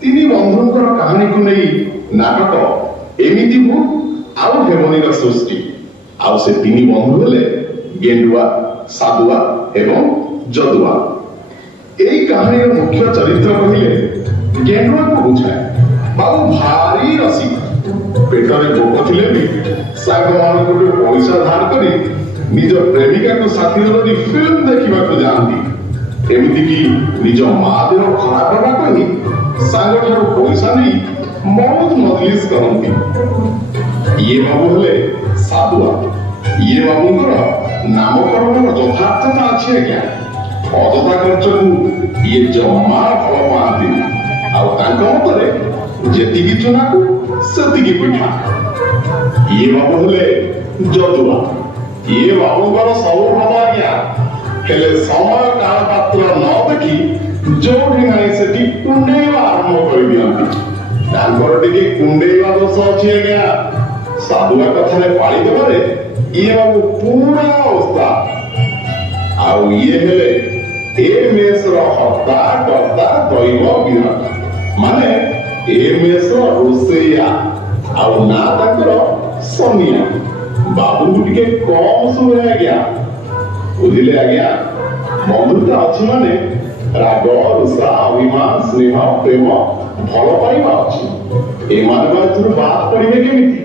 ତିନି ବନ୍ଧୁଙ୍କର କାହାଣୀକୁ ନେଇ ନାଟକ ଏମିତି ଭୁଲ ଆଉ ହେବନିର ସୃଷ୍ଟି। ଆଉ ସେ ତିନି ବନ୍ଧୁ ହେଲେ ଗେଣ୍ଡୁଆ, ସାଧୁଆ ଏବଂ ଯଦୁଆ। এই କାହାଣୀର ମୁଖ୍ୟ ଚରିତ୍ର କହିଲେ ଗେଣ୍ଡୁଆକୁ ବୁଝାଏ। ବାବୁ ଭାରି ରସିକ, ପେଟରେ ଭୋକ ଥିଲେ ବି ସାଙ୍ଗମାନଙ୍କଠୁ ପଇସା ଧାର କରି ନିଜ ପ୍ରେମିକାକୁ ସାଥିରେ ଧରି ଫିଲ୍ମ ଦେଖିବାକୁ ଯାଆନ୍ତି। ଏମିତିକି ନିଜ ମା ଦେହ ଖରାପ ହେବା କହି ସାଙ୍ଗଠାରୁ ପଇସା ନେଇ ମଉଜ ମଜଲିସ କରନ୍ତି। ଇଏ ବାବୁ ହେଲେ ସାଧୁଆ। ଇଏ ବାବୁଙ୍କର ନାମକରଣର ଯଥାର୍ଥତା ଅଛି ଆଜ୍ଞା। ଅଯଥା ଖର୍ଚ୍ଚକୁ ଇଏ ଜମା ଭଲ ପାଆନ୍ତିନି। ଆଉ ତାଙ୍କ ମତରେ ଯେତିକି ଚୁନାକୁ ସେତିକି ପିଠା। ଇଏ ବାବୁ ହେଲେ ଯଦୁଆ। ଇଏ ବାବୁଙ୍କର ସବୁ ଭଲ ଆଜ୍ଞା, ହେଲେ ସମୟ କାଳ ପାତ୍ର ନ ଦେଖି ଯୋଉଠି ନାହିଁ ସେଠି କୁଣ୍ଡେଇବା ଆରମ୍ଭ କରିଦିଅନ୍ତି। ତାଙ୍କର ଟିକେ କୁଣ୍ଡେଇବା ଦୋଷ ଅଛି ଆଜ୍ଞା। ସାଧୁଆ କଥାରେ ପାଳି ଦେବାରେ ଇଏ ବାବୁ ପୁରା ଓସ୍ତାଦ। ଆଉ ଇଏ ହେଲେ ଏ ମେସର ହର୍ତ୍ତା କର୍ତ୍ତା ଦୈବ ବିଧାତା, ମାନେ ଏ ମେସର ରୋଷେଇଆ। ଆଉ ନା ତାଙ୍କର ସନିଆ। ବାବୁଙ୍କୁ ଟିକେ କମ ଶୁଭେ ଆଜ୍ଞା। ବୁଝିଲେ ଆଜ୍ଞା, ବନ୍ଧୁତା ଅଛି ମାନେ ରାଗ, ରୁଷା, ଅଭିମାନ, ସ୍ନେହ, ପ୍ରେମ, ଭଲ ପାଇବା ଅଛି। ଏମାନଙ୍କ ଏଥିରୁ ବାଦ ପଡ଼ିବେ କେମିତି?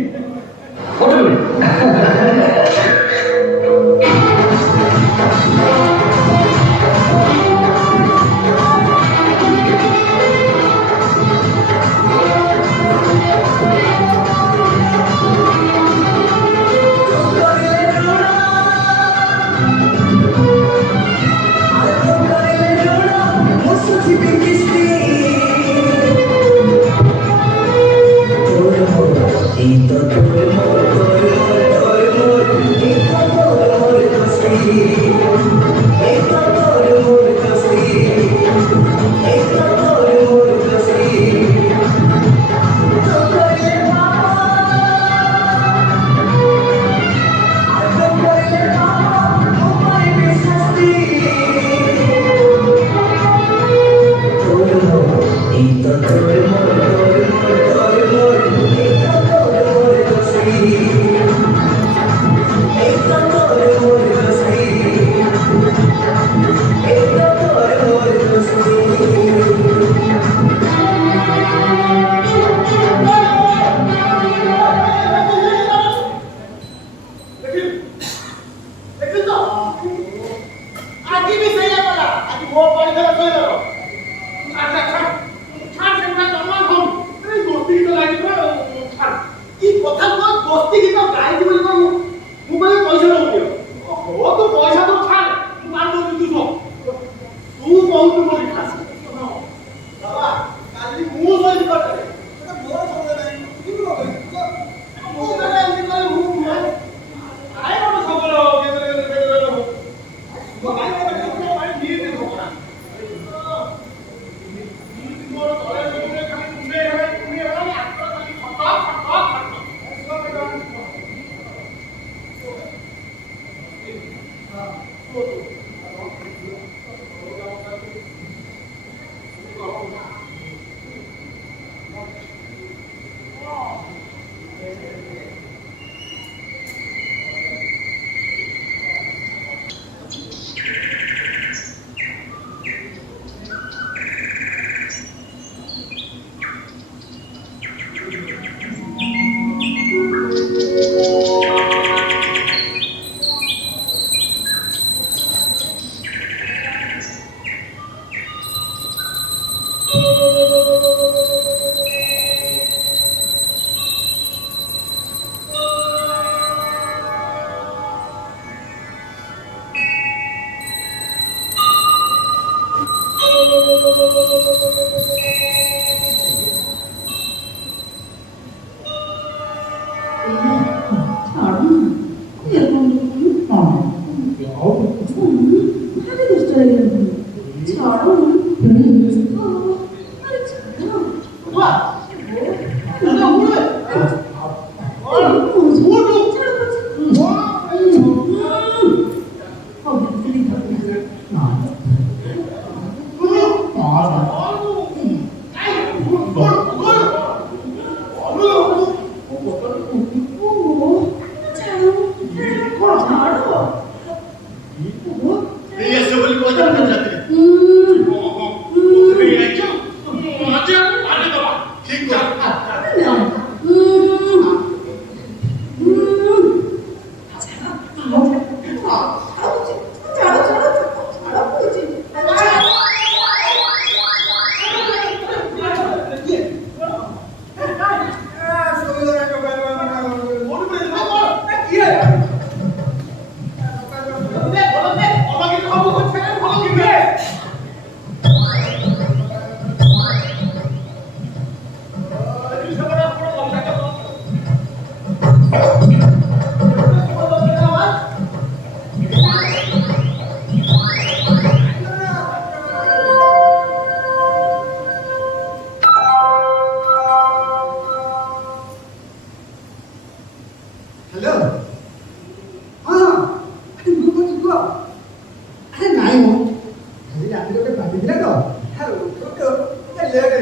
लेट है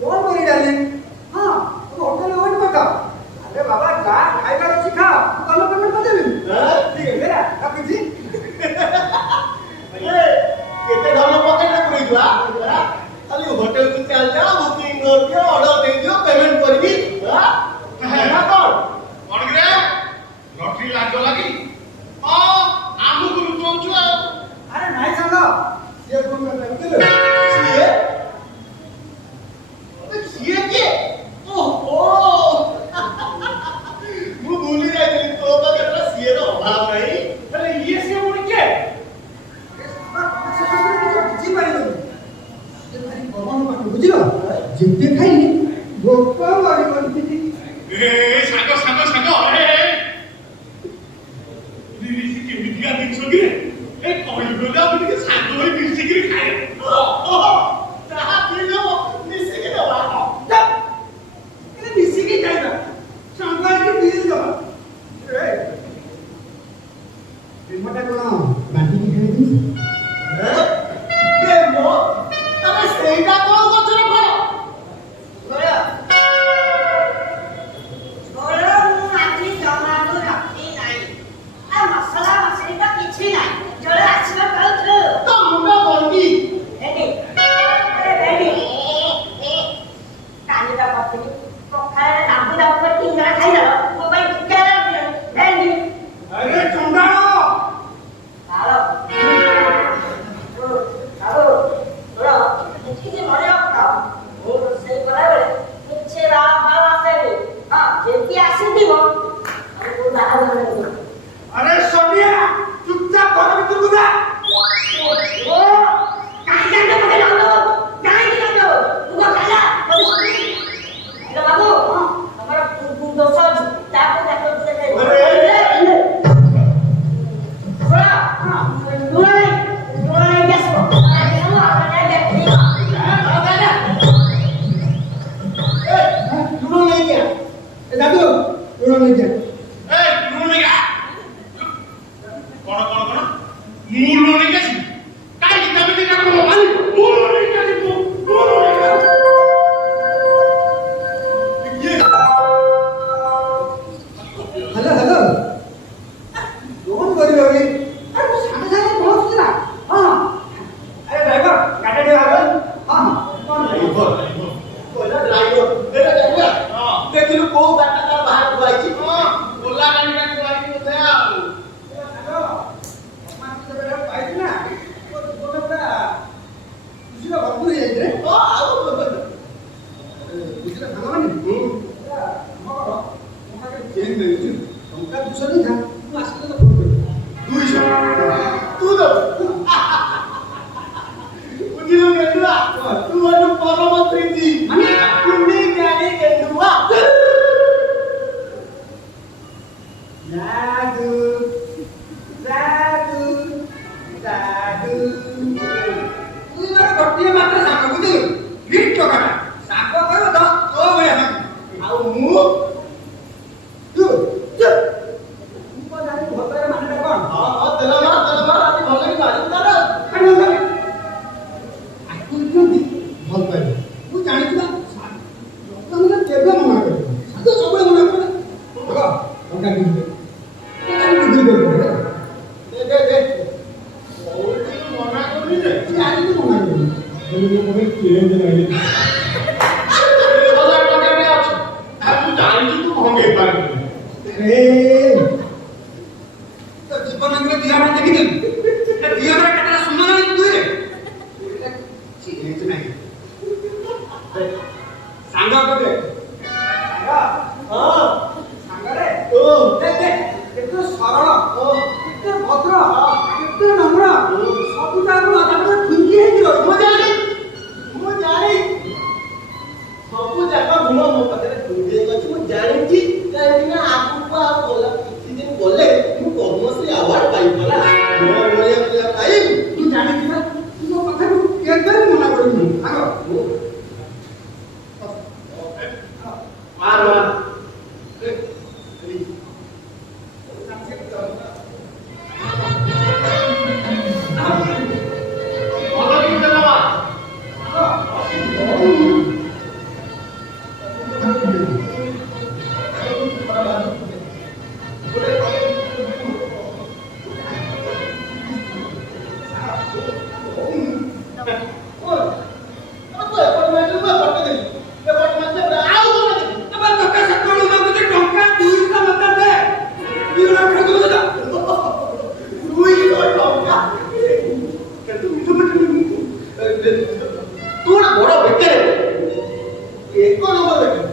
कौन बोली डार्लिंग हां तो होटल में वेट करता अरे बाबा जा खाएगा तो सिखा कल पेमेंट कर देबी हां ठीक है मेरा काफी जी अरे केते धन पॉकेट में पुरी जुआ खाली होटल को चल जा बुकिंग कर दियो ऑर्डर दे दियो पेमेंट करबी हां ना कौन रे लॉटरी लागो लागी हां आमु को रुचौछु अरे नहीं सांगा ये फोन में लगते सीए अबे सीए के ओहो मु भूली जाई तो बगेरा सीए रो अभाव नहीं अरे ये सीए मुड़ी के जी मारी दो ये भारी भगवान को बुझिलो जिते खाइली भोका मारी बंदी ए सागो सागो सागो ए रीसी के मिटिया दिन सोगे ए कोई बोला बोली के सागो होई मिर्ची के खाए ओ चाहा पी लो मिर्ची के दवा तब ये मिसी की जाएगा सांगा के बीज दो ए रिमोट को बांधी की खाई दी प्रेमो तमे सेइटा को गछरे फळ गया छोरा मु आखिरी जमानो रखी नाही आ मसला मसली का किछि नाही जोळे आछिबा करू तो मुंडा बंदी रेडी रेडी कानीटा पत्नी पखाळे नाबुदा पर तिंगरा खाइला मोबाइल केला रेडी अरे चंडालो हालो हालो छोरा किछि के मरे रखता ओ से करावे किछि रा बाला से हां जेती आसीबो हमको बाहर अरे सोनिया चुपचाप घर भीतर को जा ओ काहे जाने मते लालो काहे की लालो तुगो खाला हेलो बाबू हमर दोस्त ताको ताको अरे छोरा हां दुआ नहीं गैस को हम अपने बैठे ए लूडो नहीं क्या ए दादू उड़ो नहीं जा ए लूडो नहीं क्या कोन कोन कोन लूडो नहीं क्या काई की तबे का को माली लूडो नहीं क्या तू लूडो नहीं क्या ये हेलो हेलो कौन बोल रहे हो अरे वो सामने सामने बहुत सुना हां अरे ड्राइवर गाड़ी दे आगे हां कौन ड्राइवर कोला ड्राइवर तेरा ड्राइवर हां देखिलु को बाटा का बाहर बुआई हां ओला गाड़ी का बुआई होते आ हेलो मां तो बेटा पाइस ना वो तो बेटा किसी का बंधु है रे ओ आओ किसी का खाना नहीं मगर मगर चेंज नहीं हुई हमका दूसरा नहीं था तू आसले तो फोन कर तू तो उजिलो गेंडुआ तू वाला परम प्रीति कुंडी गाड़ी गेंडुआ जादू जादू जादू तू मेरा गोटिए मात्र साग बुझिलु हिट टका साग करो तो भया आओ मु तू चुप तू को जाने भतरे माने कोन हां हां तेला मार आदि भले की मारी तारा खाने दे आकु क्यों दी भल पाए तू जानि तू तमने केबे मना कर सातो सबले मना कर देखो हमका दी दे दे बहुत ही मना करनी रे तू जानि तू मना कर ये मोबाइल चेंज नहीं ये वाला टका में अछि आ तू जानी तू भंगे पार ए तो जीवन में दिया में देखि दे दिया में कतरा सुनना नहीं तू रे चेंज नहीं सांगा को दे सांगा हां सांगा रे ओ देख देख केते सरल केते भद्र केते नम्र सब जाको आदमी ठुकी हे दियो मु जानी सब जाका गुण मो पते खुंदे गछि मु जानी छी काहे ना आपु को आ बोला किछि दिन बोले मु कर्मश्री अवार्ड पाई बोला मो बोले पाई तू जानि कि ना तू कथा को केते मना करू आगो मार मार ଏକ ନମ୍ବର ବେକାର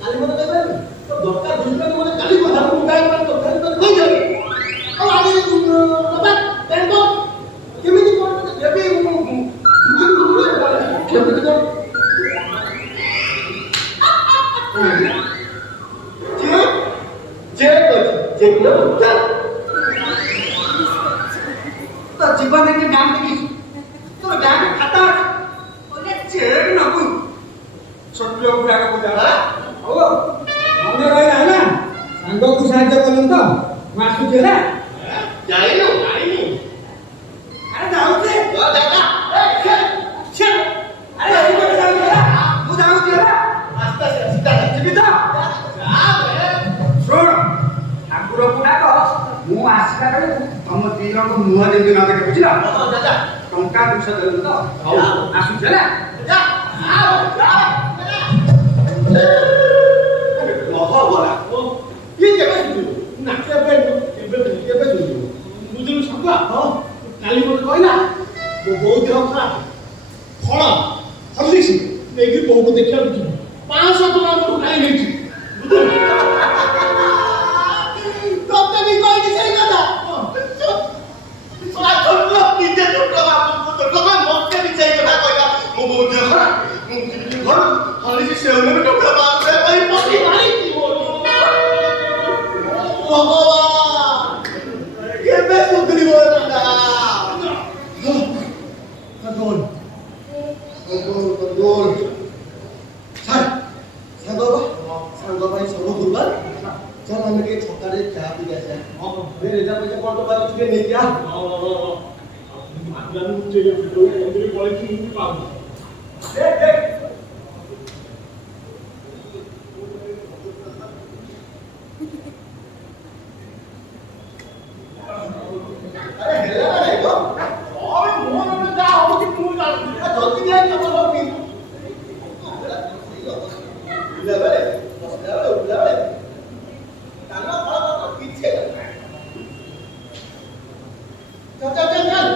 କାଲି ମତେ କହିପାରିବି ତ ଦରକାର ବୁଝିଲା ମାନେ କାଲି କଥା ମୁଁ ଗାଇ ମାନେ ଦରକାର ତ କହିଯାଏ ଆଉ ଆଜି ବାବା ତେଣୁ କେମିତି କଣ ଦେବି ମୁଁ କେମିତି କଣ ଯେ ଯେ ତ जीवन में गांव देखी तो गांव में खाता ओले चेड़ न को छोट लोग गुडा को बुझा ओ हमने रहला है ना संग को साहाय्य करलन तो मासु जेला जाइनु अरे जाऊ से जा जा छे अरे ये को जाऊ जेला मु जाऊ जेला आस्ता से सीधा जीवित जा बे सुन ठाकुर गुडा को मु आसिला करे हम दी जन को मुह देबे ना देखे बुझिला जा जा टंका 200 देलन तो आसु जेला जा आओ जा रह बोला ये केबे सुनियो ना केबे सुनियो बुझिनु सबा हां काली मत कहला तो बहुत देह खराब फळ हरलिक्स नेगी बहु देखिया बुझिनु 500 टका मोर खाई नेछि बुझिनु तोते भी कोई नहीं सही कथा सोला छोट निजे छोट बाबू तो टका मते भी सही कथा कहला मो बहुत देह खराब मु घर हरलिक्स से ओने टका बात से भाई पति भाई भगवान केबे सुधरी बोलता कंट्रोल सांग भाई सब दुर्बल चल हम के छक्का रे चाय पी गया है रे रेजा पैसा कोन तो बात छुके नहीं क्या आदमी मुझे ये वीडियो मंदिर पड़े कि नहीं पाऊं देख अरे हेला नहीं गो और मोन में जा हो कि तू जा जल्दी नहीं सब सब पी ले बे काना फल फल पीछे चल चल चल चल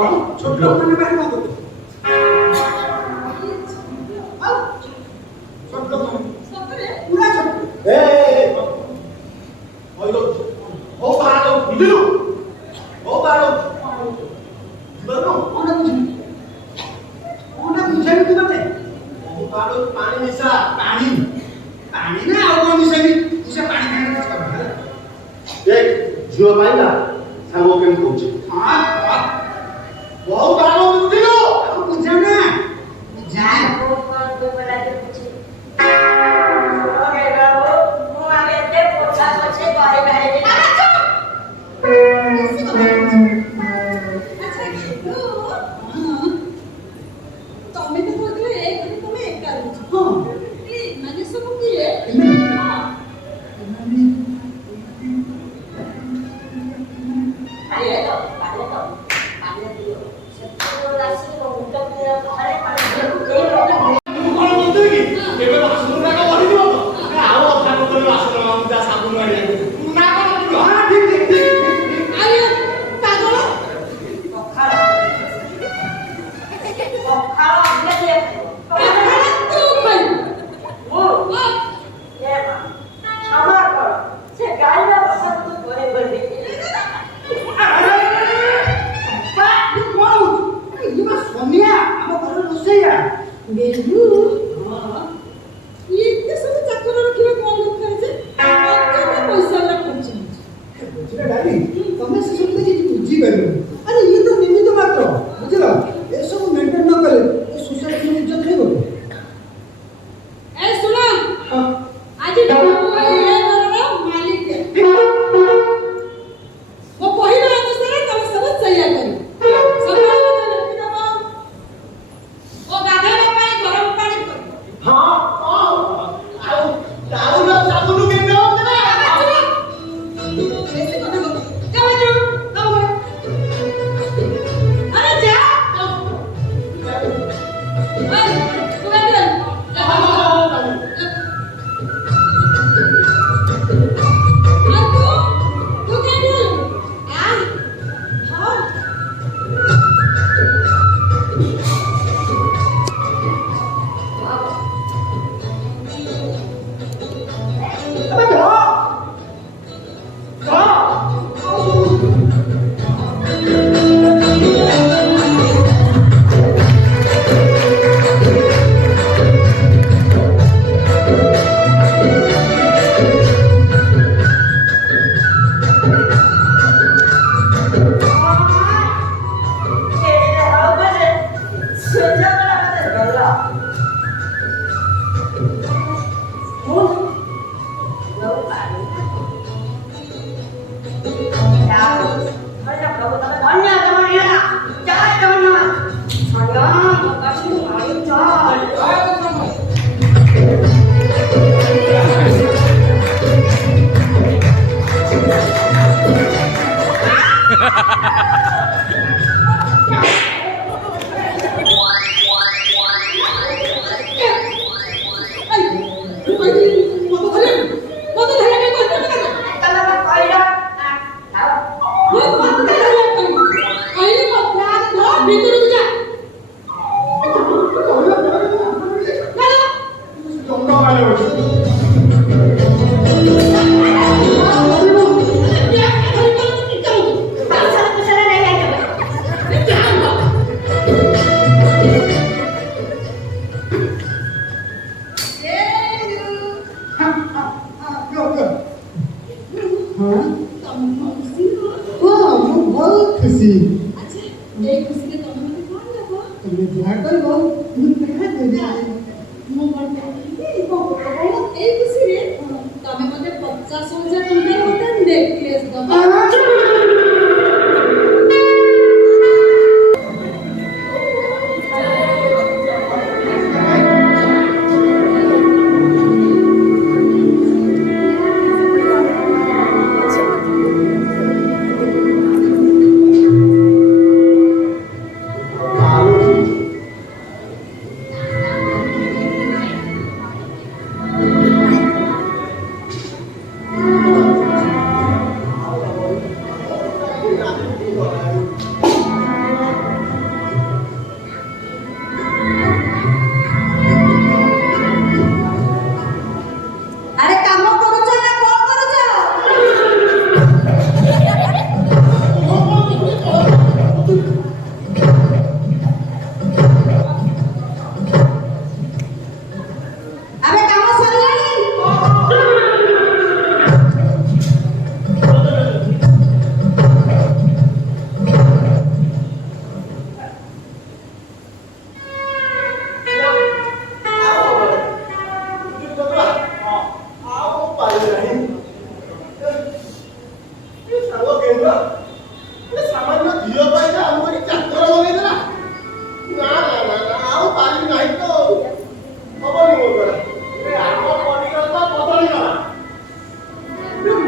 छोट लोग मैंने बाहर कौन करते छोट लोग पूरा छोट ए ओइ लो ओ बारो बुझिलु ओ बारो बनो कौन बुझे तू मते ओ बारो पानी मिसा पानी पानी ना और कौन मिसेगी उसे पानी खाने का क्या देख झियो पाइला सांगो केम कहूची हां ओ बारो बुझिलु अब बुझे ना बुझा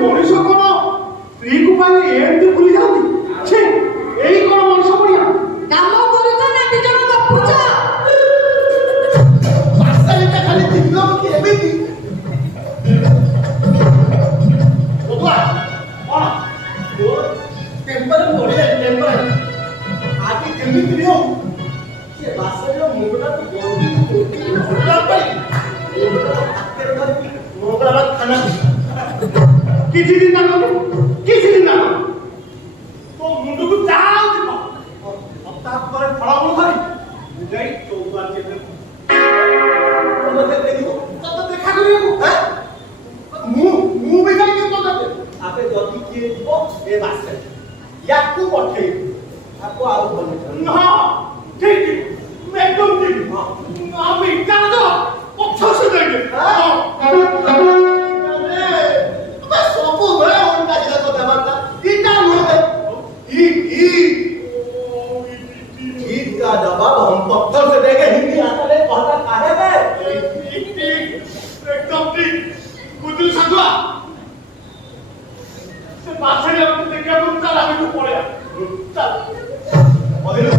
ମଣିଷ କଣ ସ୍ତ୍ରୀକୁ ପାଇଲେ ଏମିତି ଭୁଲି ଯାଆନ୍ତି? ଛେ, ଏଇ କଣ ମଣିଷ ପଡ଼ିଆ? କାମ କରୁଛ ନା ଦି ଜଣ ଗପୁଛ? ବାସାଲିଟା ଖାଲି ଦିନ କି ଏମିତି ବଦୁଆ କଣ ତୋର ଟେମ୍ପର ବଢିଲା ଟେମ୍ପର ଆଜି କେମିତି ବି ହଉ ସେ ବାସାଲିର ମୁଣ୍ଡଟାକୁ ଗନ୍ଧିକୁ ହଟା ପାଇ ମୁଣ୍ଡଟା ହାତରେ ଧରିକି ମଙ୍ଗଳବାର ଖାନା କିଛି ଦିନ ତୋ ମୁଣ୍ଡକୁ ଯାହା ଯିବ ହପ୍ତା ପରେ ଫଳମୂଳ ଧରି ଯାଇ ଚୌଦ୍ୱାର ଯେତେ ତତେ ଦେଖା କରିବାକୁ ମୁଁ ବି ଯାଇକି ତତେ ଆପେ ଯଦି କିଏ ଯିବ ଏ ବାସେ ୟାକୁ ପଠେଇବୁ ତାକୁ ଆଉ ଭଲ ହଁ ଠିକ একদম ঠিক আমি কেন তো পছন্দ দেখে ସବୁ ବେଳେ ଅଣ୍ଟା ଜିଲା କଥାବାର୍ତ୍ତା ଇଟା ନୁହେଁ का जवाब हम पत्थर से देंगे हिंदी आता है कहता काहे में एकदम ठीक बुद्धि साधुआ से पाछे हम देखिए हम चल आगे को पड़े चल अरे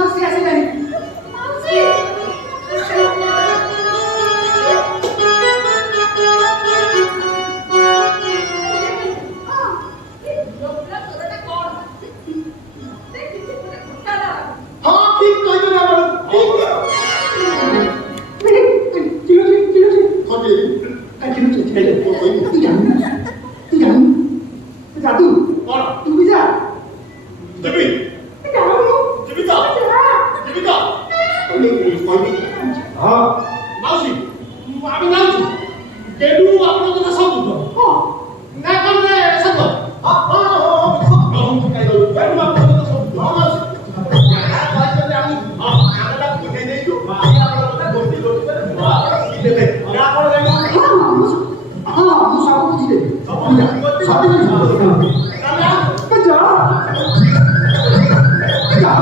ମାଉସୀ ଆସିଲାଣି। ହଁ ଠିକ କହିଲେ ନା ଠିକ जादू କଣ तू भी जा ଦେବି ଜୀବିତ ଜୀବିତ ହଁ ମାଉସୀ ଆମେ ଯାଉଛୁ କେଡୁ ଆପଣଙ୍କ କଥା ସବୁ ନା କଲେ ସତ ହଁ ହଁ ହଁ କେଡୁ ଆପଣଙ୍କ କଥା ସବୁ ହଁ ମାଉସୀ କହିଛନ୍ତି ଆମେ ହଁ ଆମଟା ବୁଝେଇ ଦେଇଛୁ ଆପଣଙ୍କ କଥା ଗୋଟି ଗୋଟି କରି ଆପଣ କି ଦେବେ ଆପଣ ଦେବେ हाँ ମୁଁ ସବୁ ବୁଝିଦେବି ସବୁ ସବୁ ବୁଝିଦେବି जा जाओ जा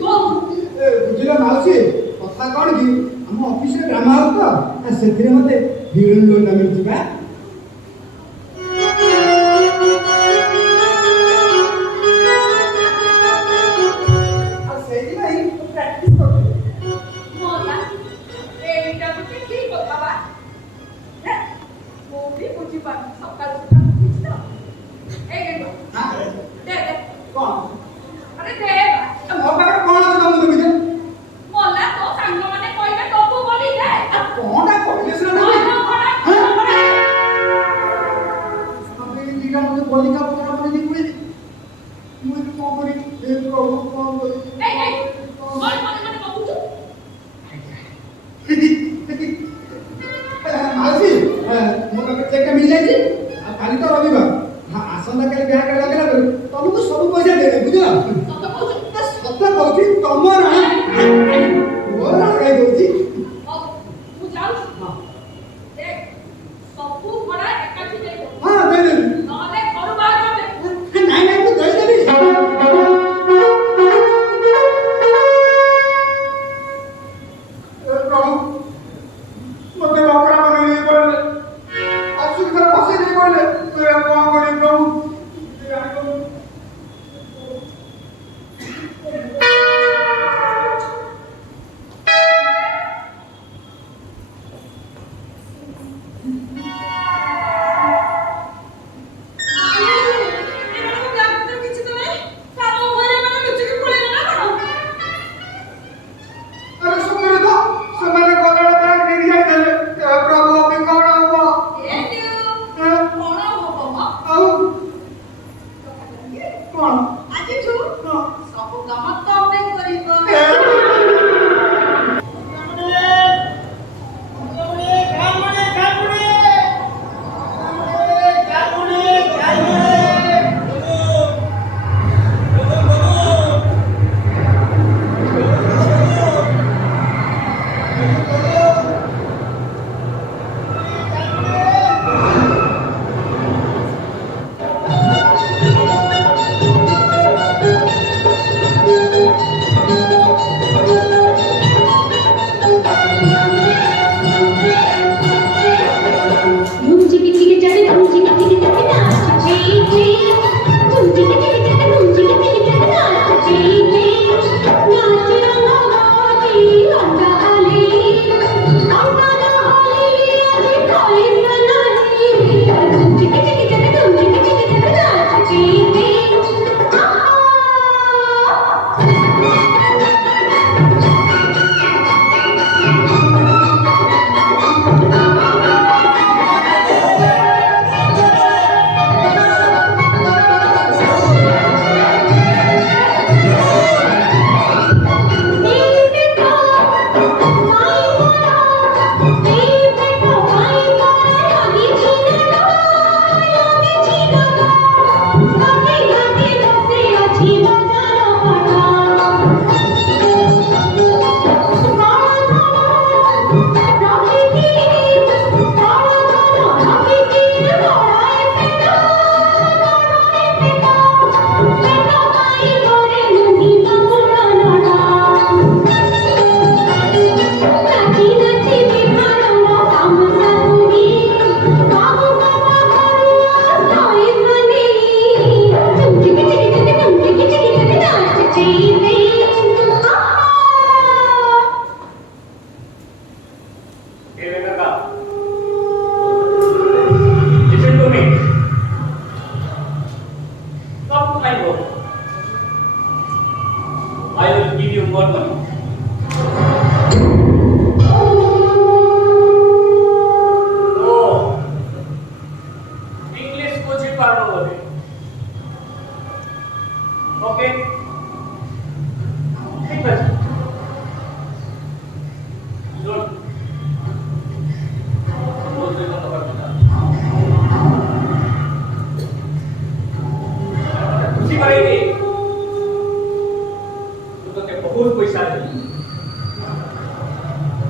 ବୁଝିଲ ମାଉସୀ କଥା କଣ କି ଆମ ଅଫିସରେ ଡ୍ରାମା ହଉଛି ତ ସେଥିରେ ମତେ ହିରୋଇନ ରୋଲଟା ମିଳୁଛି ବା ଆଉ ସେଇଥିପାଇଁ ପ୍ରାକ୍ଟିସ କରୁଥିଲି କଣ ମୋ ପାଖରେ କଣ ଅଛି ତମକୁ ଦେବି ଯେ କଣଟା କହିଲେ ସିନା ଦେବି ତମେ ଦିଟା ମତେ ବଲିକା ପତ୍ର ମନେ ଦେଇ କହିଲି ମୁଁ ଏବେ କଣ କରିବି ଏ ପ୍ରଭୁ କଣ କରିବି ମାଉସୀ ମୋ ପାଖରେ ଚେକଟା ମିଳିଯାଇଛି ଆଉ କାଲି ତ ରବିବାର ଆସନ୍ତାକାଲି ବ୍ୟାଙ୍କରେ ଲଗେଇଲା ପରେ ତମକୁ ସବୁ ପଇସା ଦେବେ ବୁଝିଲ ସତ କହୁଛି ତମର ମୋର କାହିଁ କହୁଛି ହଁ ଦେଇଦେବି ନାଇଁ ନାଇଁ ମୁଁ ଦେଇଦେବି ପ୍ରଭୁ ମତେ ବକରା ବନେଇ ଦେଇ ପଡିଲେ ଅସୁବିଧାରେ ଫସେଇ ଦେଇ ପଡିଲେ ତୁ କଣ କରିବି ପ୍ରଭୁ ଜାଣିପାରୁନି রিপোর্ট করি ও ইংলিশ বুঝি পারবো বলে ওকে ঠিক আছে শোন বলতে কথা পারবো না खुशी करेगी तो के बहुत पैसा देगी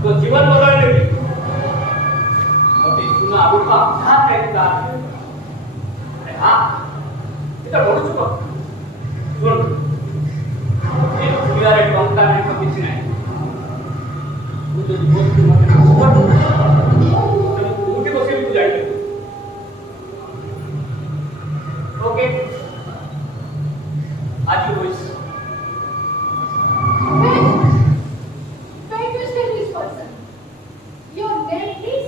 तो जीवन बदल देगी अभी सुना अभी का हाथ रहता है अरे हाँ इधर बोल चुका सुन ये सुविधा रे टंका नहीं कभी नहीं वो तो बहुत सुपर तो उनके बसे भी जाएंगे ओके आज ही voice Where do you stay this person? Your name is?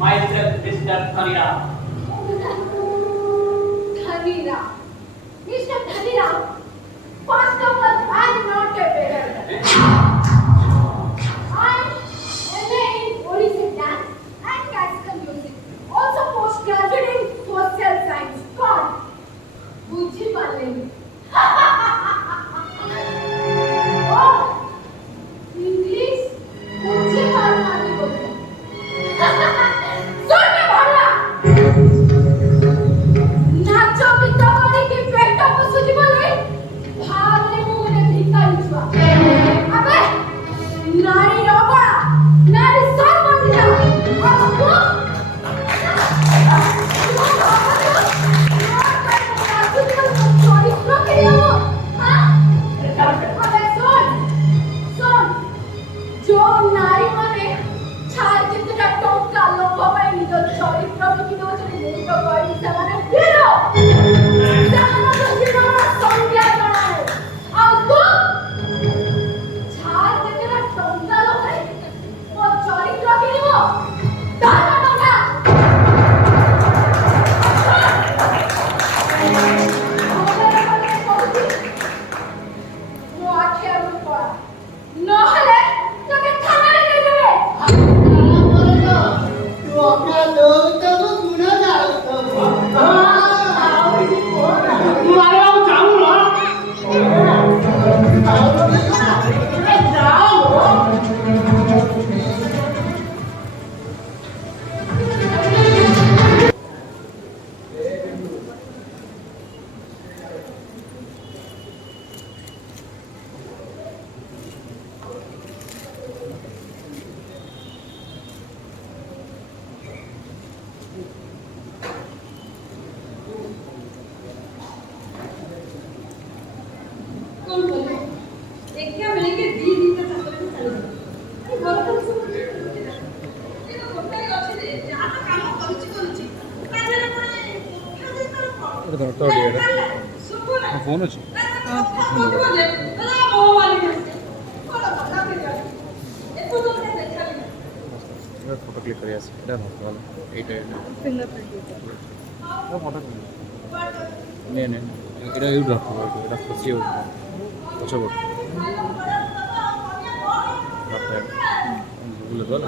myself Mr. Thanira Dhanira. Mr. Dhanira, first of all, I'm not a beggar. I'm MA in Odissi dance and classical music. Also postgraduate in social science. God, बुझी पालेंगे. Oh, English बुझी पालना नहीं बोलते. सुन के भाला. नाचो बिता करे कि पेट को सुजी बोले. भावने मुंह में भिखारी छुआ. अबे नारी रोबा, नारी सर बन गया. अब वो कौन बोले एक क्या मिलेंगे दी दी का सफर में चल अरे घर पर सब ये होटल ଅଛି ଯେ ଯାହା ତ କାମ କରୁଛି କାନରେ ପଡେ ଖାଲି ତାର तो डियर ସୁବୁ ନା फोन ଅଛି ବୋଲେ ତା ମୋ ମାଲିକ ଅଛି କୋଡା କଥା କହିଲା ଏକୁ ତ ଦେଖାଲି এটা ফটো ক্লিক করে আছে এটা ভালো ভালো এইটা এটা ফটো নে নে এটা ইউ রাখো এটা খুশি হবে আচ্ছা বল রাখো গুলো বল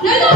Hey!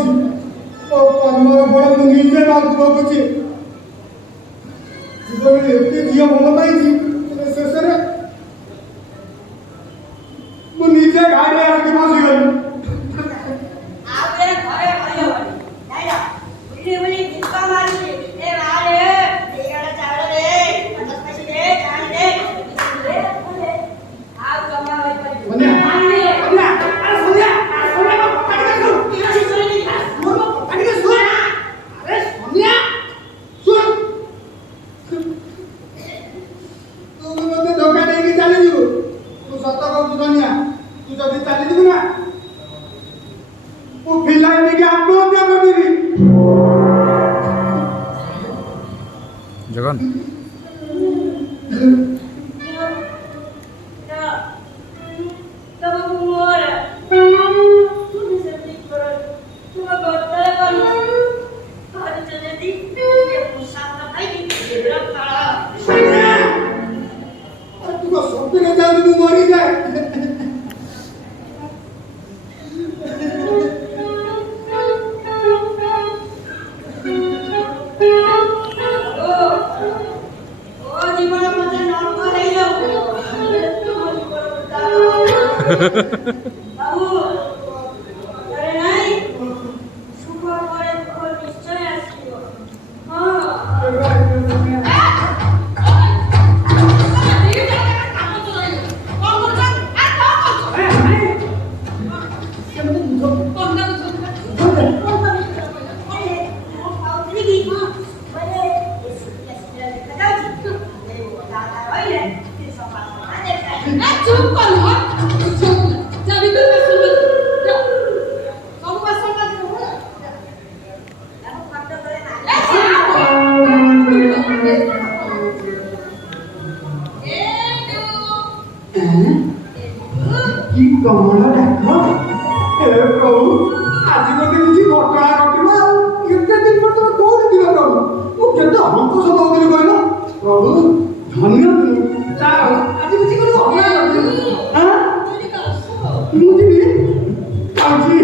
କହୁଛି ମୋ କର୍ମର ଫଳ ମୁଁ ନିଜେ ତାକୁ ଭୋଗୁଛି। ଜୀବନରେ ଏତେ ଝିଅ ଭଲ ପାଇଛି ହେଲେ ଶେଷରେ ମୁଁ ନିଜେ ଗାଡ଼ିରେ ଆସିକି ବସିଗଲି। ଆଉ ଏ ଘରେ ରହିହବନି ଯାଇଲା ବୁଲି ବୁଲି ଭିକ ମାରୁଛି ଏ ମାରେ ଏଇଗାଡା ଚାଉଳ ଦେ 50 ପଇସା ଦେ ଚାଉଳ ଦେ ଆଉ ଜମା ହୋଇପାରିବ ସନ୍ଧ୍ୟା ସନ୍ଧ୍ୟା ଆରେ ସନ୍ଧ୍ୟା ସନ୍ଧ୍ୟା ପାଟି କର ଟିକେ ଶୁଣିଲି ମୋର ପାଟି କର ଶୁଣ ଆରେ ସନ୍ଧ୍ୟା ଶୁଣ ତୁ ମୋତେ ଧୋକା ଦେଇକି ଚାଲିଯିବୁ। ତୁ ସତ କହୁଛୁ ସନ୍ଧ୍ୟା ତୁ ଯଦି ଚାଲିଯିବୁ ନା ମୁଁ ଫିଲାଇ ନେଇକି ଆତ୍ମହତ୍ୟା କରିବି। ଜଗନ ତୁ ସ୍ୱପ୍ନ ଚାହୁଁଛୁ ମୁଁ ମରିଯାଏ। ବାବୁ ଆରେ ନାଇଁ ସୁଖ ପରେ ଦୁଃଖ ନିଶ୍ଚୟ ଆସିବ ହଁ चुप कर लो जब भी तुम सुन लो सब बात सुन लो କି କମଳ ଡାକ ହେ ପ୍ରଭୁ ଆଜି ମୋତେ କିଛି ଘଟଣା ଘଟିବ ଆଉ କେତେ ଦିନ ପରେ ତମେ କୋଉଠି ଥିଲ ପ୍ରଭୁ ମୁଁ କେତେ ହନ୍ତସନ୍ତ ହଉଥିଲି କହିଲ ପ୍ରଭୁ ଧନ୍ୟ ତୁମେ ଯାହା ହଉ ଆଜି କିଛି ଗୋଟେ ଘଟଣା ଘଟିବ। ମୁଁ ଯିବି ଯାଉଛି।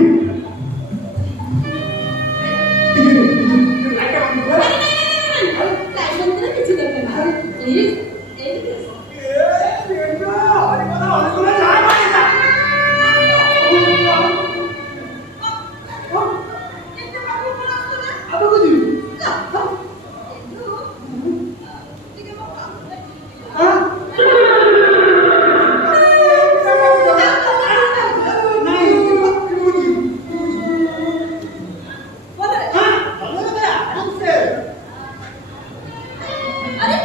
अरे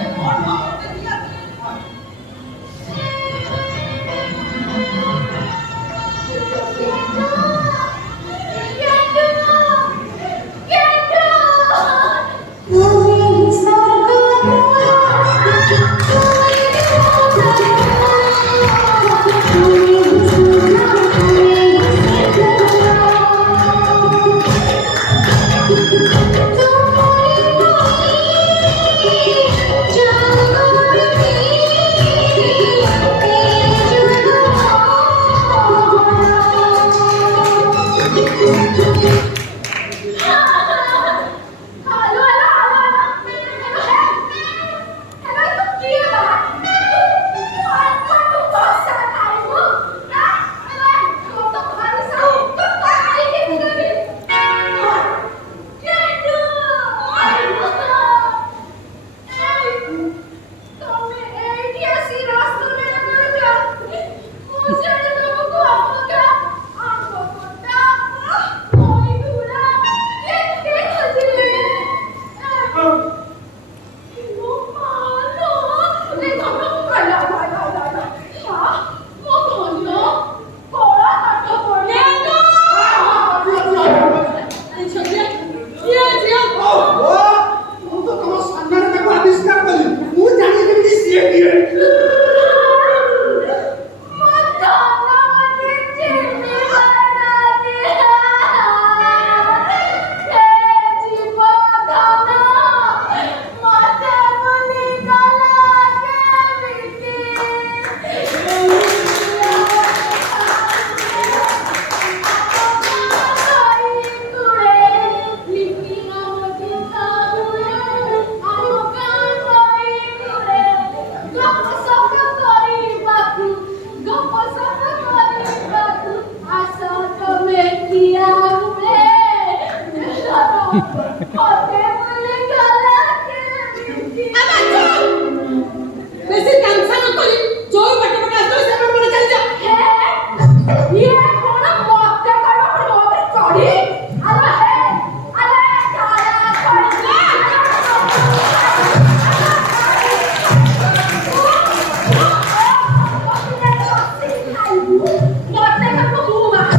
ওকে বলে গলা কেমন আমার চল বেশি কামসা ন করি চোর বাটে বাটে আসতো সেমন বলে চল যা ये कौन मौके करो रोड चढ़ी अरे काला खड़का मौके का मुंह मार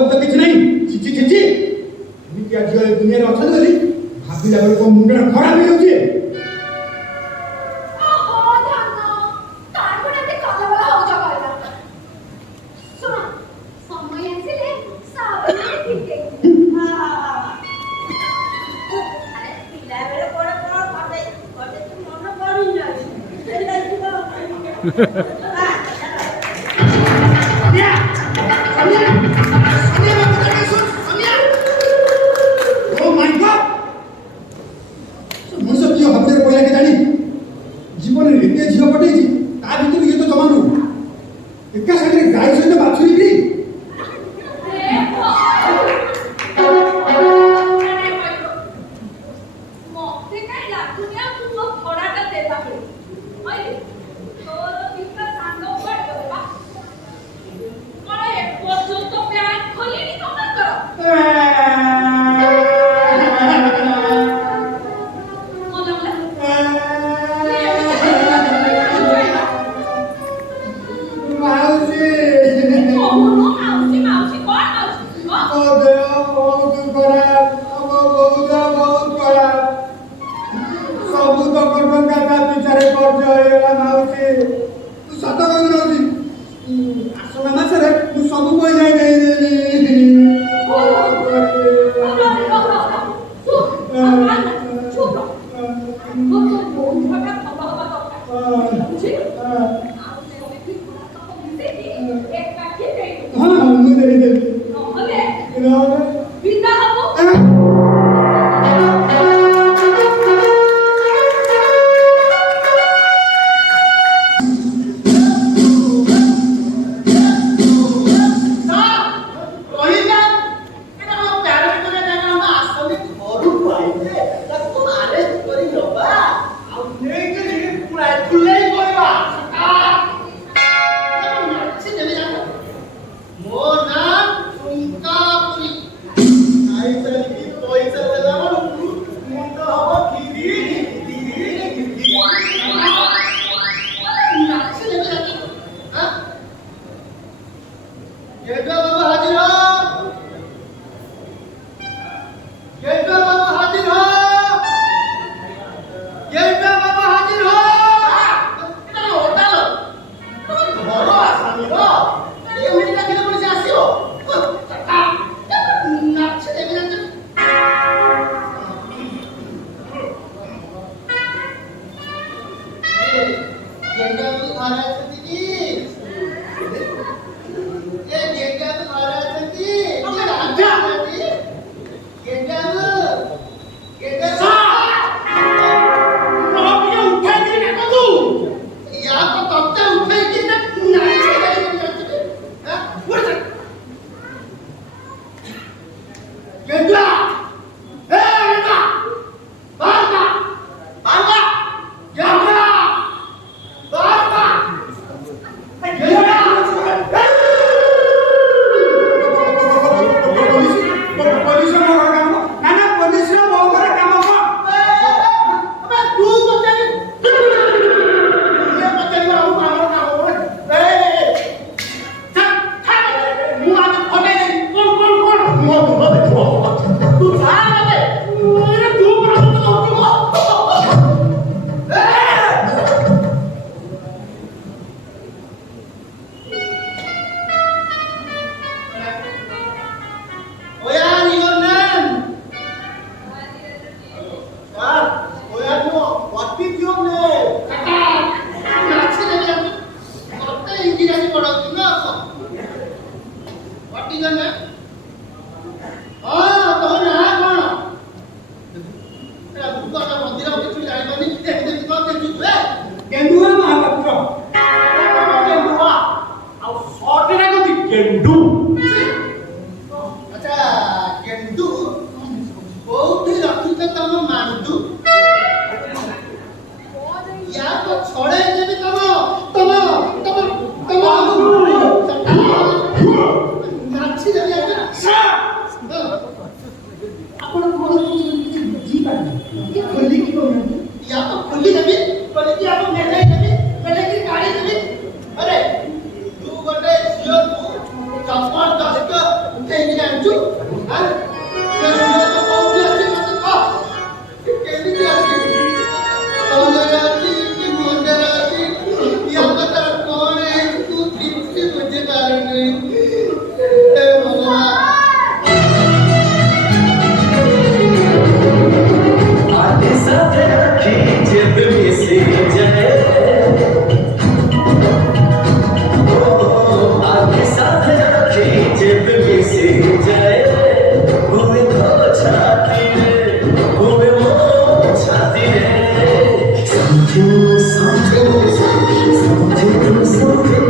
ଖବର ତ କିଛି ନାହିଁ। ଚିଚି ଚିଚି ଏମିତି ଆଜି ଏ ଦୁନିଆରେ ଅଛନ୍ତି ବୋଲି ଭାବିଲା ବେଳକୁ ମୁଣ୍ଡଟା ଖରାପ ହେଇଯାଉଛି। ଓହୋ ଧାନ ତାର ଗୋଟେ ଏମିତି କଲବଲ ହଉଛ କହିଲା। ଶୁଣ ସମୟ ଆସିଲେ ସବୁ ଠିକ୍ ହେଇଯିବ। ଆରେ ପିଲାବେଳେ ବଡ଼ ବଡ଼ ଘଟେ ତୁ ମନ ପଡୁନି ଯାଉଛି ସେଇଟା ଯିବ ସନିଆ ସନିଆ ସନିଆ ମତେ ଟିକେ ଶୁଣ ସନିଆ। ଓ ମାଇ ଗଡ୍ ମଣିଷ କିଏ ହତ୍ୟାରେ କହିଲା କେଜାଣି ଜୀବନରେ ଏତେ ଝିଅ ପଟେଇଛି ତା ଭିତରୁ ଇଏ ତ ଜମା ନୁହଁ। ଏକା ସାଙ୍ଗରେ ଗାଈ ସହିତ ବାଛୁରୀ ବି। ମତେ କାଇଁ ଲାଗୁନି ଆଉ ତୁ ମୋ ଭଡ଼ାଟା ଦେବା ବୋଲି ତୋର ଦିଟା ସାଙ୍ଗ କୁଆଡେ ଗଲେ ବା କଣ ଏପର୍ଯ୍ୟନ୍ତ ବ୍ୟାଙ୍କ ଖୋଲିନି ତମଙ୍କର? ମଲା ମଲା ମାଉସୀ କହୁନୁ ମାଉସୀ ମାଉସୀ କଣ ମାଉସୀ କହ? ମୋ ଦେହ ବହୁତ ଖରାପ। ମୋ ବୋଉ ଦେହ ବହୁତ ଖରାପ। ସବୁ ତକ ଟଙ୍କା ତା ପିଛାରେ ଖର୍ଚ୍ଚ ହେଇଗଲା ମାଉସୀ। ତୁ ସତ କହିବୁ ମାଉସୀ ଆସନ୍ତା ମାସରେ ମୁଁ ସବୁ ପଇସା ଦେଇଦେବି। ହଁ ହଁ ମୁଁ ଦେଇଦେବି। Grazie. ଜାଣିଛୁ ସେ ଝିଅ ତ କୋଉଠି ଅଛି ମତେ କହ କେମିତି ଅଛି କଉନରେ ଅଛି କି ମୁଣ୍ଡରେ ଅଛି ୟା କଥା କଣ ହେଇଛି ତୁ କିଛି ବୁଝିପାରୁନି ହେ ଭଗବାନ आते साथ रखे जब भी से जाए आते साथ रखे जब भी से जाए हुए तो छाती रे हुए वो छाती रे something something something something something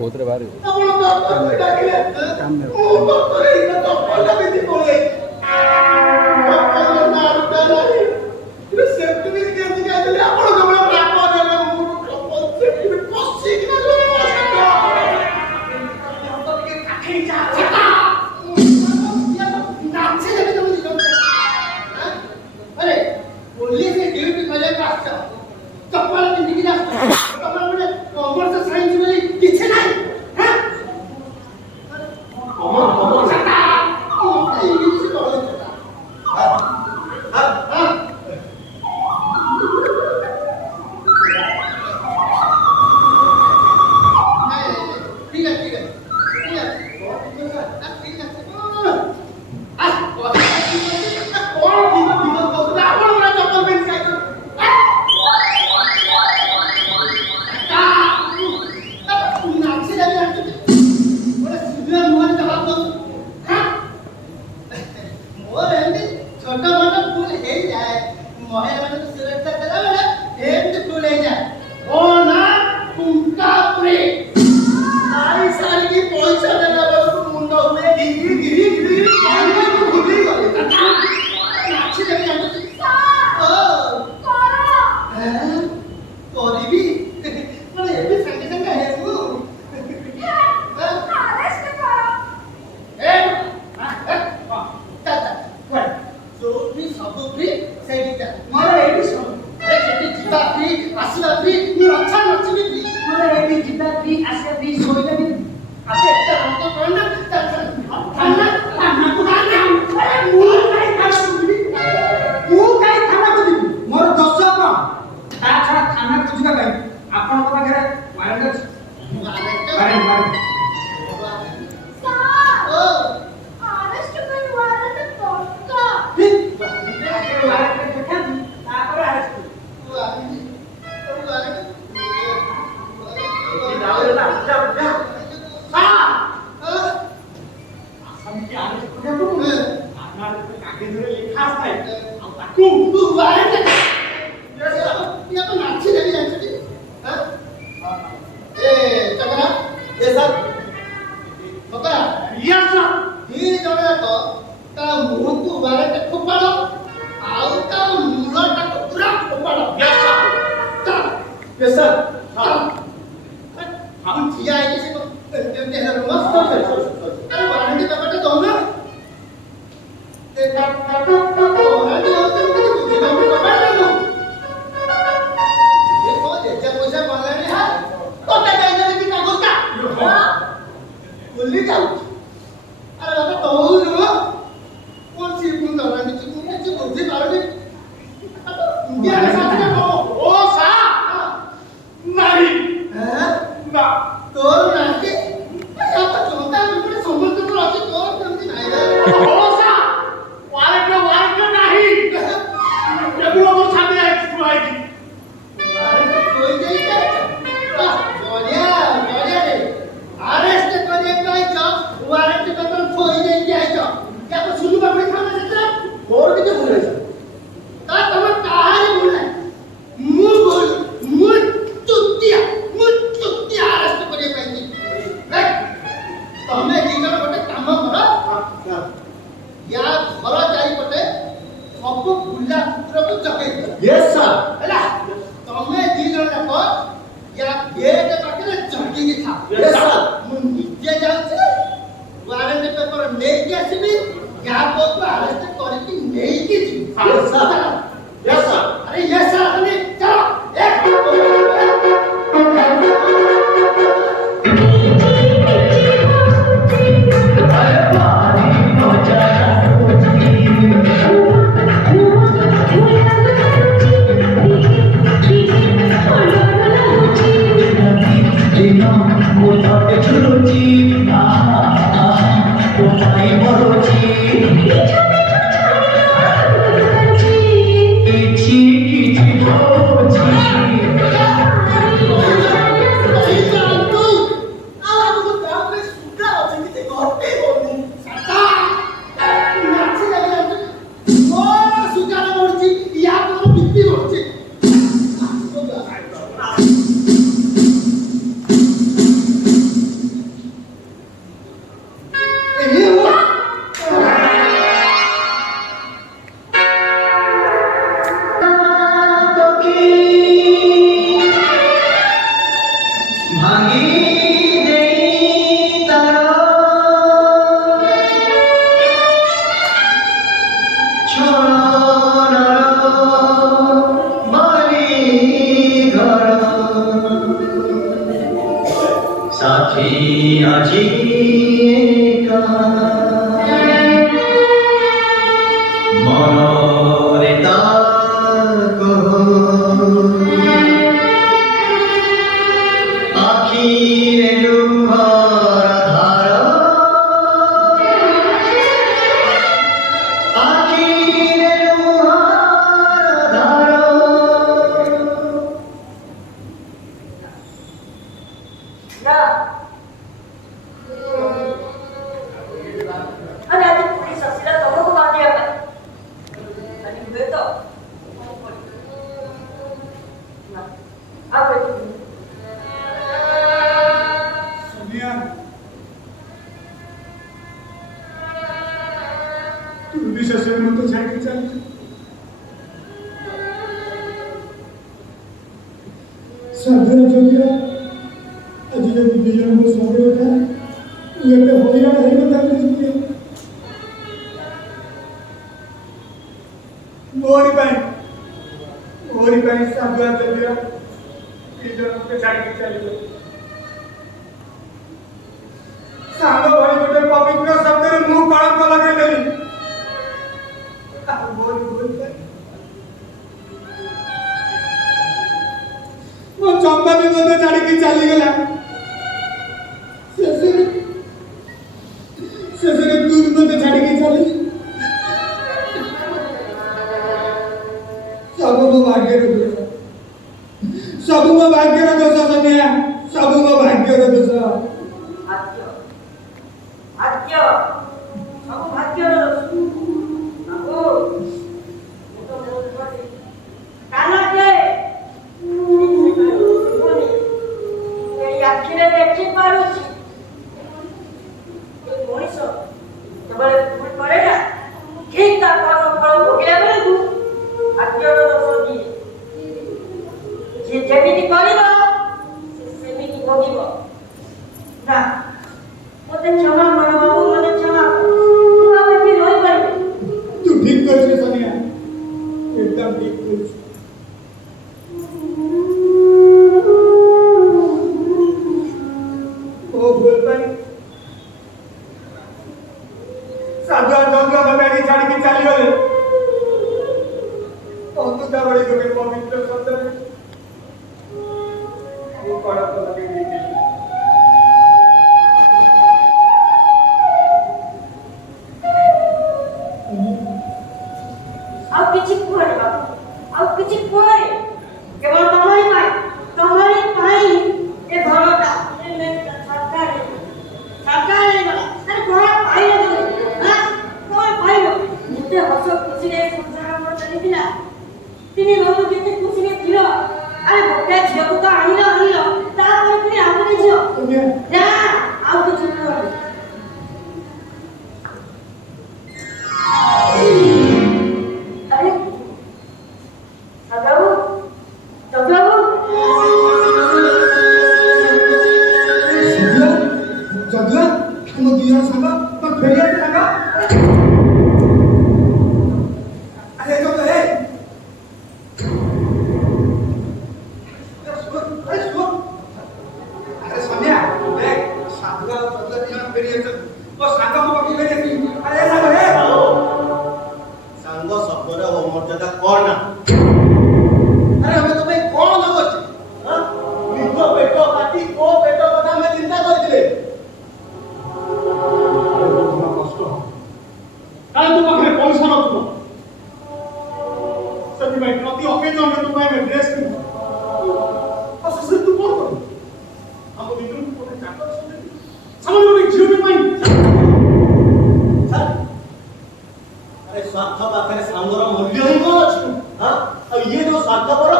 Outra vários. Sir, arrest me, warrant, pasta. तू वारंट ये तो नाची लगी जाती हां ए चकरा ये सर चकरा यस सर ये जणे तो ता मुंह तू वारंट खुपाड़ो आउ ता मुलटा पूरा खुपाड़ो यस सर यस सर हम जिया है किसी को कहते हैं मस्त अरे वारंटी पेपर तो दो ना देखा वारंटी होते हैं तो बुद्धि में पेपर ले लो ये कौन है जब मुझे बोलने नहीं है तो क्या जाएगा लेकिन क्या बोलता बोली जाओ अरे बाबा तो लो कौन सी बुंदा वारंटी चुकूंगा जो बुद्धि वारंटी इंडिया के साथ में ओ सा नहीं हैं ना तोर नाके या तो चलता है बिल्कुल संभल के राजी तोर करती नहीं है ओ सा वारंट नहीं ये बुरा मोर सामने है तू आएगी अरे कोई नहीं है बोलिया रे अरेस्ट करने का ही जॉब वारंट पेपर खोई नहीं क्या है जॉब या तो सुनु बाबू खाने से तरह और भी बोल रहे का तुम कहां बोल रहे मुंह बोल मुंह चुतिया अरेस्ट करने का ही तमे दी जण गोटे काम करो या घर चारि पटे सब बुला पुत्र को जगे यस सर हैला तमे दी जण जाक या गेट पाखरे जगी के था यस सर मु निजे जाउछे वारंट पेपर नै के आसीबी या को अरेस्ट करके नै के जी यस सर अरे यस सर अरे चलो एक साथी आजी का मनोरे ताको आखिरे लुहार धारा आखिरे लुहार धारा ना अरे आज पुलिस असला तुमको बांध दिया अरे हुए तो ना अब सोनिया तू भी ससुर में तो छाड़ के चल साधना चलिया अजी जब दिया वो साधना था ये पे होया नहीं बता दीजिए मोरी पाई साधना चलिया ये जब पे छाड़ के चलिए सालो भाई गोटे पवित्र शब्द रे मुंह कळंक लगे देली बोल वो चंपा भी मते छाड़ी के चली गला शेषरे दूर मते छाड़ी के चली सब मो भाग्य रे दोष सब मो भाग्य रे दोष सोनिया सब मो भाग्य रे दोष भाग्य सब भाग्य ओ भूल पाई साधुआ जंगल बताई छाड़ी के चली गले बंधुता बड़ी गए पवित्र सदर वो कड़ा तो लगे नहीं ଆଉ କିଛି କୁହନି ବାବୁ ଆଉ କିଛି କୁହନି କେବଳ ତମରି ପାଇଁ ଏ ଘରଟା ସରକାର ହେଇଗଲା ଆରେ ଘର ପାଇଲ ତମେ କଣ ପାଇଲ ଯେତେ ହସ ଖୁସିରେ ସଂସାର ଆମର ଚାଲିଥିଲା 3 ବର୍ଷ କେତେ ଖୁସିରେ ଥିଲ ଆରେ ଗୋଟେ ଝିଅକୁ ତ ଆଣିଲ ତାପରେ ପୁଣି ଆଉ ଗୋଟେ ଝିଅ ନା ଆଉ କିଛି କୁହନି अरे अगलो जगलो जगला हम दिया संग तो फेरिया लगा अरे तो है अरे सोनिया देख साधुआ जगला दिया फेरिया तो सागा को बाकी फेरिया अरे सागा है सांग शब्दर अमर्यादा कर ना अरे हमें तो भाई कौन न करछे हां निज पेट काटी को पेट कथा हमें चिंता करथिले कष्ट कारण तो पाखे पैसा नथुनो सती भाई प्रति ओकेजन रे तो मैं ड्रेस किन असस तू कोन कर हम दिनु को चाकर सुने सामने गोटे झियो के पाई अरे स्वार्थ पाखे सांगर मूल्य ही कौन अछि हां अब ये जो स्वार्थ पर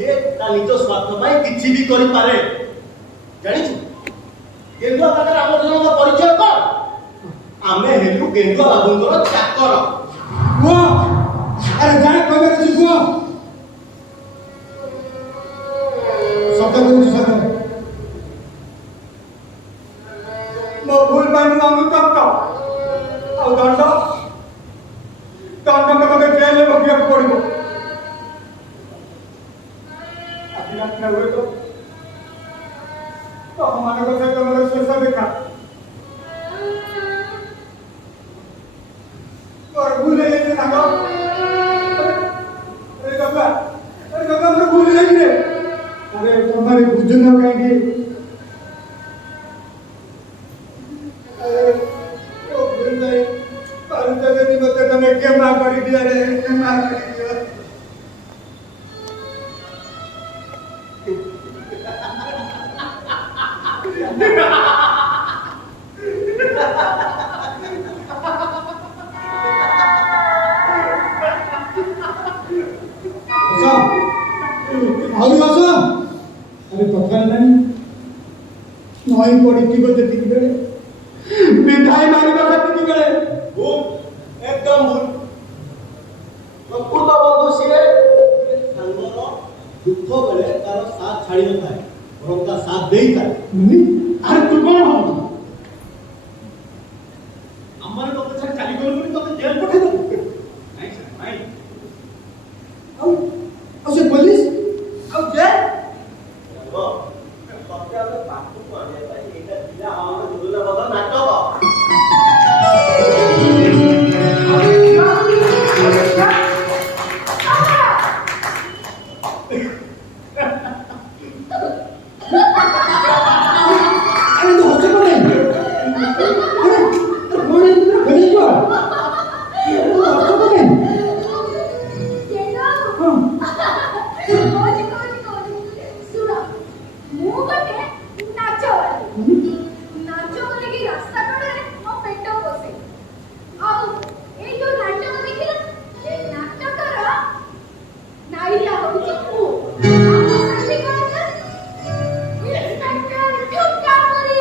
ये ता निज स्वार्थ पाई किछि भी करि पारे जानि छु गेंदुआ पाखे हम जन का परिचय कर आमे हेलु गेंदुआ बाबूंकर चाकर वो अरे जाने कहबे कि वो सत्य को सत्य मो भूल पानी मांगू तब तो दंड दंड के मते जेल में भोगिया पड़िबो आदि रात में हुए तो हमारे को से तुम्हारे शेष देखा और भूले ये ना अरे गंगा मैं भूल गई रे अरे तुम्हारे बुझना कहेंगे अरे ओ भूल गई पर जगह नहीं बता तो मैं क्या मां कर दिया रे क्या मां कर दिया अच्छा अरे पता नहीं नई पड़ी थी जति बेले विधाई मारी बात बेले भूल एकदम भूल प्रकृत बंधु सिए सांगर दुख बेले तार साथ छाड़ी न थाए बरं ता साथ देई थाए अरे तू कौन हो अम्माने तो छाड़ चाली गलो तो जेल पठे दो नहीं सर नहीं और से पुलिस और जेल वो पक्का में पाकू को आने भाई एटा दिला हम दुला बदल नाटक अरे तो होते को नहीं अरे तो कौन है इतना गली जो तो होते को नहीं सुनो मु गोटे नाचो कि रास्ता कड़े मो पेट बसे आ ए जो नाटक देखिला ए नाटकर नाइला होची मु आ सच्ची कहत इंस्पेक्टर ठुका मरी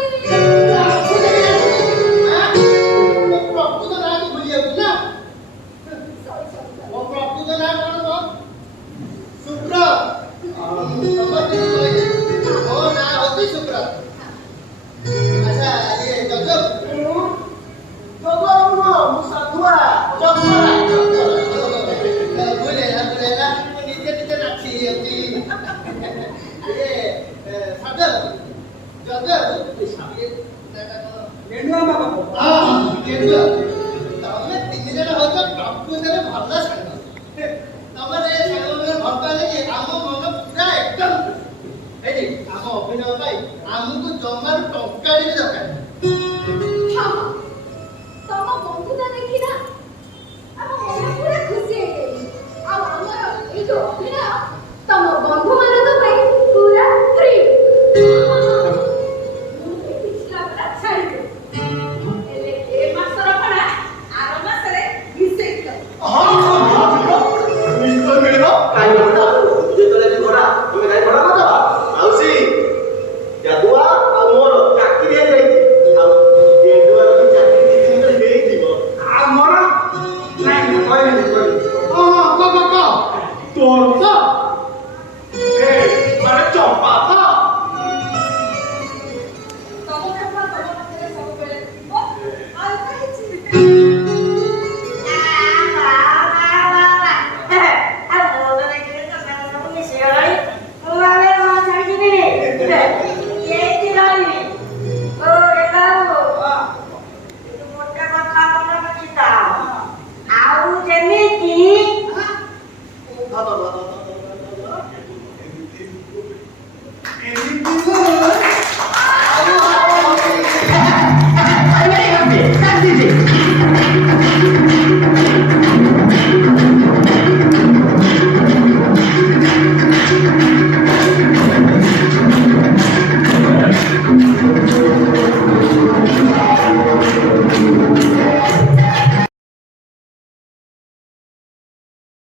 प्रभु तो ना भूलिए ना सॉरी वो प्रभु तो ना कौन शुक्र समझ गई ओ ना होती शुक्र अच्छा ये जगह जगह मुसाधुआ जगह बोले ना ଜମାରୁ ଟଙ୍କାଟେ ବି ଦରକାର ହଁ ତମ ବନ୍ଧୁତା ଦେଖି ନା ଆମ ମନ ପୁରା ଖୁସି ହେଇଯାଇଛି ଆଉ ଆମର ଏଇ ଯୋଉ ଅଭିନୟ ତମ ବନ୍ଧୁମାନଙ୍କ ପାଇଁ ପୁରା ଫ୍ରି ମୁଁ ବି ପିଛଲା ପୁରା ଛାଡ଼ିଦେବି ହେଲେ ଏ ମାସର ଭଡ଼ା ଆର ମାସରେ ମିଶେଇକି ଦବ। ନିଶ୍ଚୟ ମିଳିବ କାହିଁକି ଭଡ଼ା ଯେତେବେଳେ ବି ଭଡ଼ା ତୁମେ କାହିଁ ଭଡ଼ା କରିଦେବା ମାଉସୀ ଯାଦୁଆ ଆଉ ମୋର ଚାକିରି ହେଇଯାଇଛି ଆଉ ଗେଣ୍ଡୁଆର ବି ଚାକିରି କିଛି ଦିନ ହେଇଯିବ ଆମର ନାଇଁ କହିବେନି କହିବି ହଁ କହ ତୋର ତ